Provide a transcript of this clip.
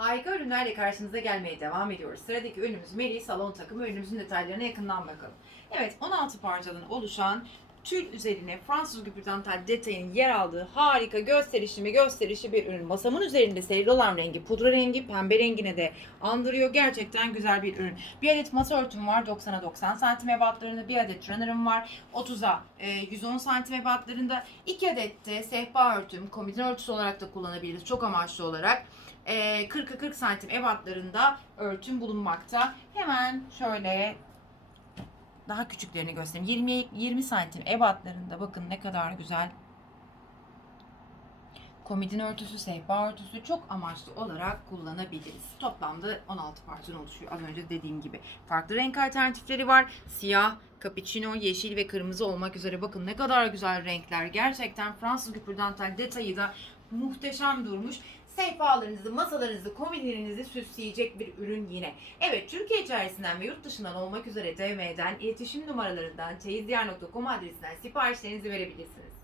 Harika ürünlerle karşınıza gelmeye devam ediyoruz. Sıradaki ürünümüz Meri salon takımı. Ürünümüzün detaylarına yakından bakalım. Evet 16 parçadan oluşan tül üzerine Fransız güpürdantal detayının yer aldığı harika gösterişli mi gösterişli bir ürün. Masamın üzerinde serili olan rengi pudra rengi pembe rengine de andırıyor. Gerçekten güzel bir ürün. Bir adet masa örtüm var 90'a 90 santim ebatlarında. Bir adet runner'ım var 30'a e, 110 santim ebatlarında. İki adet de sehpa örtüm komodin örtüsü olarak da kullanabiliriz. Çok amaçlı olarak. E, 40'a 40 santim ebatlarında örtüm bulunmakta. Hemen şöyle daha küçüklerini göstereyim. 20 20 santim ebatlarında bakın ne kadar güzel komodin örtüsü, sehpa örtüsü çok amaçlı olarak kullanabiliriz. Toplamda 16 parçadan oluşuyor. Az önce dediğim gibi. Farklı renk alternatifleri var. Siyah, cappuccino, yeşil ve kırmızı olmak üzere. Bakın ne kadar güzel renkler. Gerçekten Fransız güpürdantal detayı da muhteşem durmuş. Sehpalarınızı, masalarınızı, komodinlerinizi süsleyecek bir ürün yine. Evet, Türkiye içerisinden ve yurt dışından olmak üzere DM'den, iletişim numaralarından, çeyizdiyar.com adresinden siparişlerinizi verebilirsiniz.